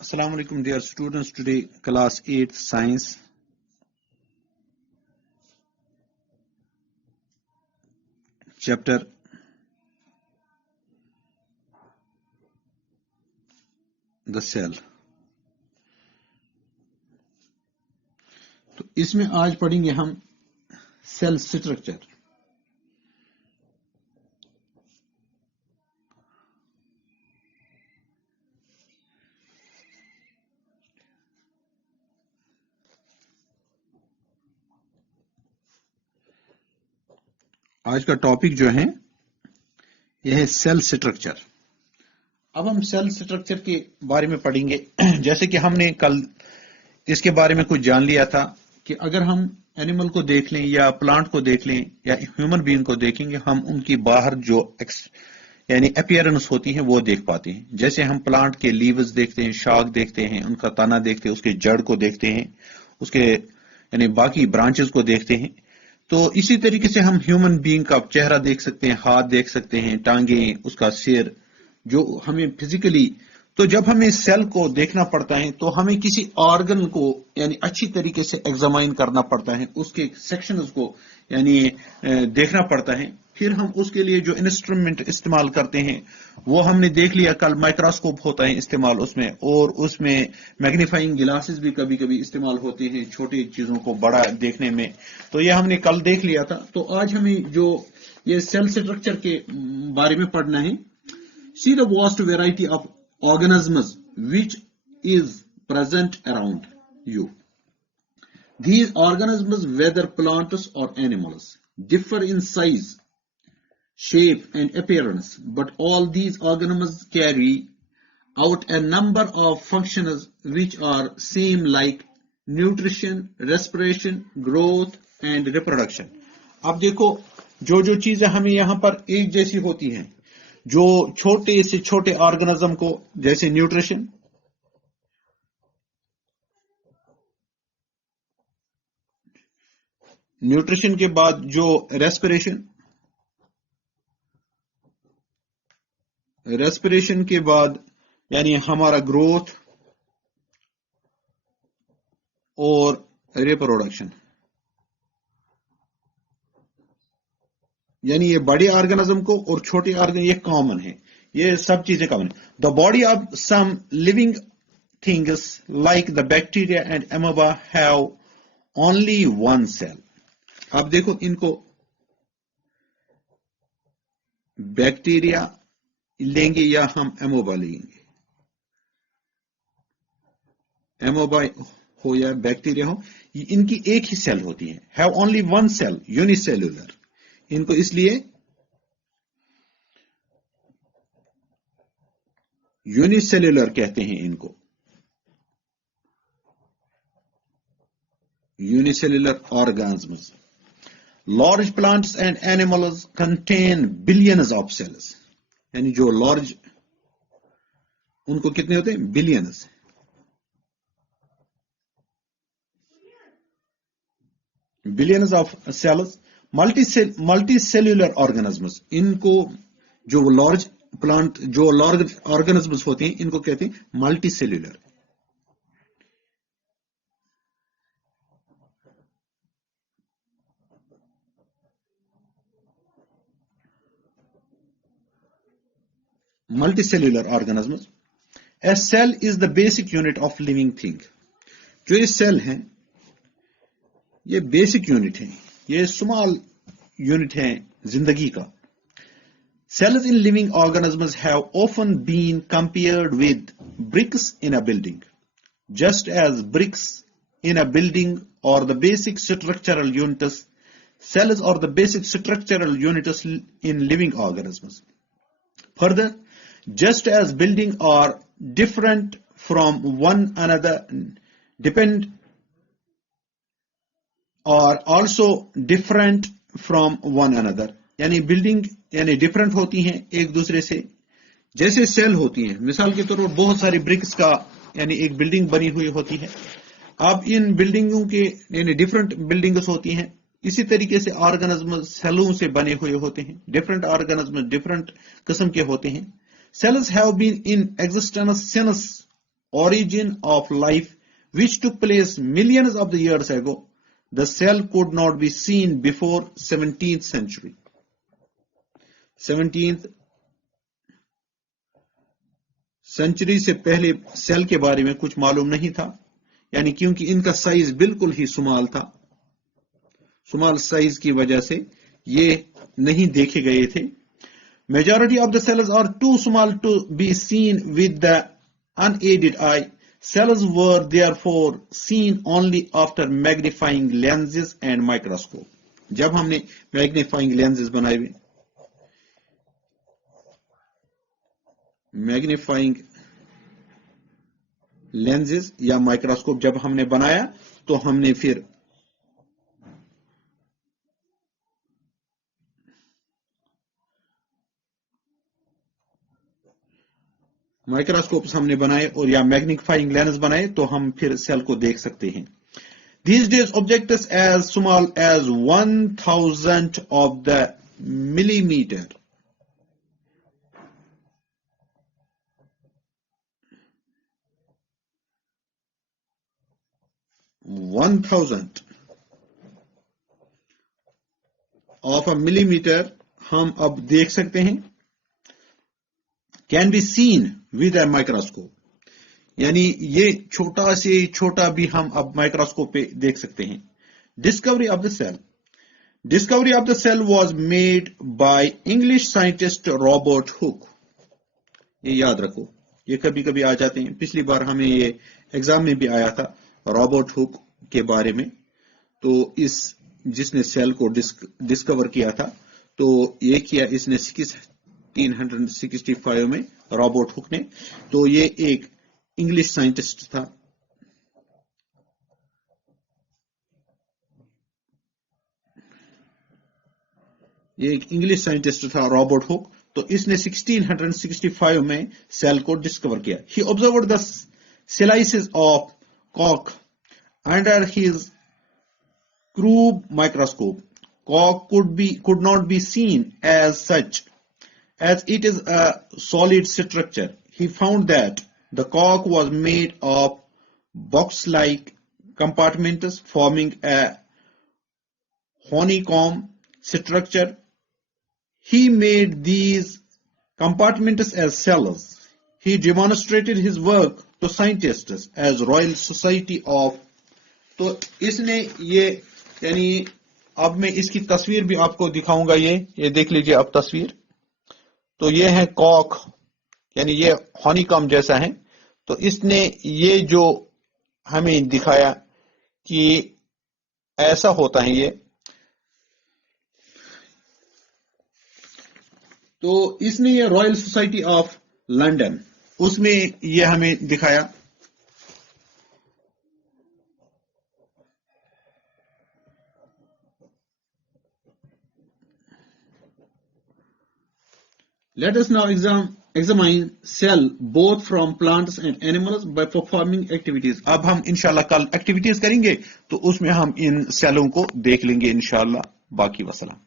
Assalamu alaikum dear students. Today class 8 science chapter the cell. तो इसमें आज पढ़ेंगे हम सेल स्ट्रक्चर। आज का टॉपिक जो है यह है सेल स्ट्रक्चर। अब हम सेल स्ट्रक्चर के बारे में पढ़ेंगे। जैसे कि हमने कल इसके बारे में कुछ जान लिया था कि अगर हम एनिमल को देख लें या प्लांट को देख लें या ह्यूमन बीइंग को देखेंगे, हम उनकी बाहर जो यानी अपीयरेंस होती है वो देख पाते हैं। जैसे हम प्लांट के लीव्स देखते हैं, शाख देखते हैं, उनका तना देखते हैं, उसके जड़ को देखते हैं, उसके यानी बाकी ब्रांचेस को देखते हैं। तो इसी तरीके से हम ह्यूमन बीइंग का चेहरा देख सकते हैं, हाथ देख सकते हैं, टांगे, उसका सिर, जो हमें फिजिकली। तो जब हमें सेल को देखना पड़ता है तो हमें किसी ऑर्गन को यानी अच्छी तरीके से एग्जामाइन करना पड़ता है, उसके सेक्शंस को यानी देखना पड़ता है। फिर हम उसके लिए जो इंस्ट्रूमेंट इस्तेमाल करते हैं वो हमने देख लिया कल। माइक्रोस्कोप होता है इस्तेमाल उसमें, और उसमें मैग्नीफाइंग ग्लासेस भी कभी कभी इस्तेमाल होते हैं छोटी चीजों को बड़ा देखने में। तो ये हमने कल देख लिया था। तो आज हमें जो ये सेल स्ट्रक्चर के बारे में पढ़ना है। See the vast variety of organisms which is present around you. These organisms, whether plants or animals, differ in size, shape and appearance, but all these organisms carry out a number of functions which are same, like nutrition, respiration, growth and reproduction. अब देखो जो जो चीजें हमें यहाँ पर एक जैसी होती हैं, जो छोटे से छोटे ऑर्गेनिज्म को, जैसे न्यूट्रिशन, न्यूट्रिशन के बाद जो रेस्पिरेशन, रेस्पिरेशन के बाद यानी हमारा ग्रोथ और रिप्रोडक्शन, यानी ये बड़े ऑर्गेनिज्म को और छोटे ऑर्गेनिज्म ये कॉमन है, ये सब चीजें कॉमन है। The body of some living things like the bacteria and amoeba have only one cell. अब देखो इनको बैक्टीरिया लेंगे या हम एमोबा लेंगे, एमोबा हो या बैक्टीरिया हो, इनकी एक ही सेल होती है। Have only one cell, unicellular. इनको इसलिए यूनिसेल्यूलर कहते हैं, इनको unicellular organisms. Large plants and animals contain billions of cells, यानी जो लार्ज, उनको कितने होते हैं? Billions. Billions of cells. Multicellular organisms, इनको जो लार्ज प्लांट, जो लार्ज ऑर्गेनिजम्स होते हैं, इनको कहते हैं multicellular. Multicellular organisms. A cell is the basic unit of living thing. जो ये सेल है ये बेसिक यूनिट है, ये स्मॉल यूनिट है जिंदगी का। Cells in living organisms have often been compared with bricks in a building. Just as bricks in a building are the basic structural units, cells are the basic structural units in living organisms. Further, just as buildings are different from one another, are also different from one another. यानी building यानी different होती हैं एक दूसरे से, जैसे cell होती हैं। मिसाल के तौर पर बहुत सारी ब्रिक्स का यानी एक बिल्डिंग बनी हुई होती है। अब इन बिल्डिंगों के यानी डिफरेंट बिल्डिंग्स होती हैं। इसी तरीके से ऑर्गेनिज्म सेलों से बने हुए होते हैं। डिफरेंट ऑर्गेनिज्म डिफरेंट किस्म के होते हैं। Cells have been in existence since origin of life which took place millions of the years ago, the cell could not be seen before 17th century. 17th century से पहले cell के बारे में कुछ मालूम नहीं था, यानी क्योंकि इनका साइज बिल्कुल ही स्मॉल था, स्मॉल साइज की वजह से ये नहीं देखे गए थे. Majority of the cells are too small to be seen with the unaided eye. Cells were therefore seen only after magnifying lenses and microscope. जब हमने मैग्नीफाइंग लेंसेज बनाए, मैग्नीफाइंग लेंसेज या माइक्रोस्कोप जब हमने बनाया तो हमने फिर माइक्रोस्कोप्स हमने बनाए और या मैग्नीफाइंग लेंस बनाए तो हम फिर सेल को देख सकते हैं. These days objects as small as 1,000th of the millimeter. (1,000th of a millimeter हम अब देख सकते हैं. Can be seen with a microscope. यानी ये छोटा से छोटा भी हम अब माइक्रोस्कोप पे देख सकते हैं. Discovery of the cell. Discovery of the cell was made by English scientist Robert Hooke. ये याद रखो, ये कभी कभी आ जाते हैं. पिछली बार हमें ये एग्जाम में भी आया था रॉबर्ट हुक के बारे में. तो इस जिसने सेल को डिस्कवर किया था, तो ये किया इसने 1665 में रॉबर्ट हुक ने. तो ये एक इंग्लिश साइंटिस्ट था. ये एक इंग्लिश साइंटिस्ट था रॉबर्ट हुक. तो इसने 1665 में सेल को डिस्कवर किया. He observed the slices of कॉक under his crude microscope. Cork could not be seen as such, as it is a solid structure. He found that the cork was made of box-like compartments forming a honeycomb structure. He made these compartments as cells. He demonstrated his work to scientists as Royal Society of. तो इसने ये यानी अब मैं इसकी तस्वीर भी आपको दिखाऊंगा. ये देख लीजिए अब तस्वीर. तो ये है कॉक, यानी ये हनीकॉम्ब जैसा है. तो इसने ये जो हमें दिखाया कि ऐसा होता है ये. तो इसने ये रॉयल सोसाइटी ऑफ लंदन उसमें ये हमें दिखाया. Let us now examine cell both from plants and animals by performing activities. अब हम इंशाल्लाह कल एक्टिविटीज करेंगे तो उसमें हम इन सेलों को देख लेंगे इंशाल्लाह. बाकी वसलाम.